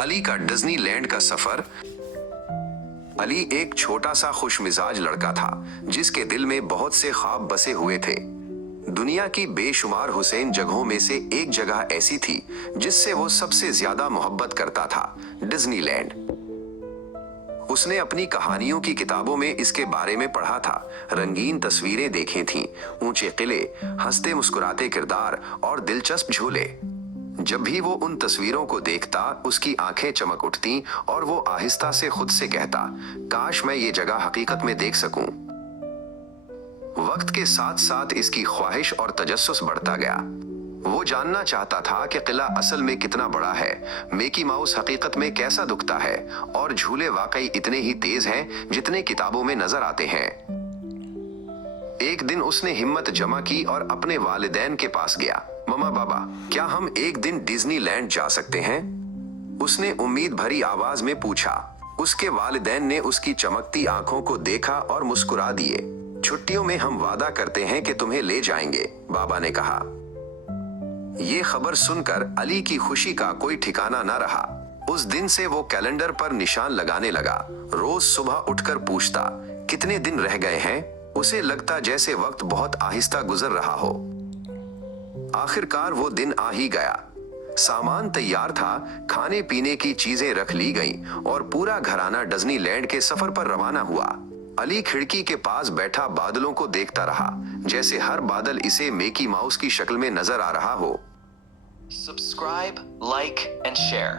अली का Disney land का सफर। अली एक छोटा सा खुशमिजाज लड़का था जिसके दिल में बहुत से ख्वाब बसे हुए थे। दुनिया की बेशुमार हुसैन जगहों में से एक जगह ऐसी थी जिससे वो सबसे ज्यादा मोहब्बत करता था, डिज्नीलैंड। उसने अपनी कहानियों की किताबों में इसके बारे में पढ़ा था, रंगीन तस्वीरें देखी थीं, ऊंचे किले, हंसते मुस्कुराते किरदार और दिलचस्प झूले। जब भी वो उन तस्वीरों को देखता, उसकी आंखें चमक उठती और वो आहिस्ता से खुद से कहता, काश मैं ये जगह हकीकत में देख सकूं। वक्त के साथ साथ इसकी ख्वाहिश और तजस्सुस बढ़ता गया। वो जानना चाहता था कि किला असल में कितना बड़ा है, मिकी माउस हकीकत में कैसा दिखता है और झूले वाकई इतने ही तेज हैं जितने किताबों में नजर आते हैं। एक दिन उसने हिम्मत जमा की और अपने वालिदैन के पास गया। मम्मा बाबा, क्या हम एक दिन डिज्नीलैंड जा सकते हैं? उसने उम्मीद भरी आवाज में पूछा। उसके वालिदैन ने उसकी चमकती आंखों को देखा और मुस्कुरा दिए। छुट्टियों में हम वादा करते हैं कि तुम्हें ले जाएंगे, बाबा ने कहा। ये खबर सुनकर अली की खुशी का कोई ठिकाना न रहा। उस दिन से वो कैलेंडर पर निशान लगाने लगा। रोज सुबह उठकर पूछता, कितने दिन रह गए हैं? उसे लगता जैसे वक्त बहुत आहिस्ता गुजर रहा हो। आखिरकार वो दिन आ ही गया। सामान तैयार था, खाने पीने की चीजें रख ली गईं और पूरा घराना डिज्नीलैंड के सफर पर रवाना हुआ। अली खिड़की के पास बैठा बादलों को देखता रहा, जैसे हर बादल इसे मिकी माउस की शक्ल में नजर आ रहा हो। Subscribe, like, and share.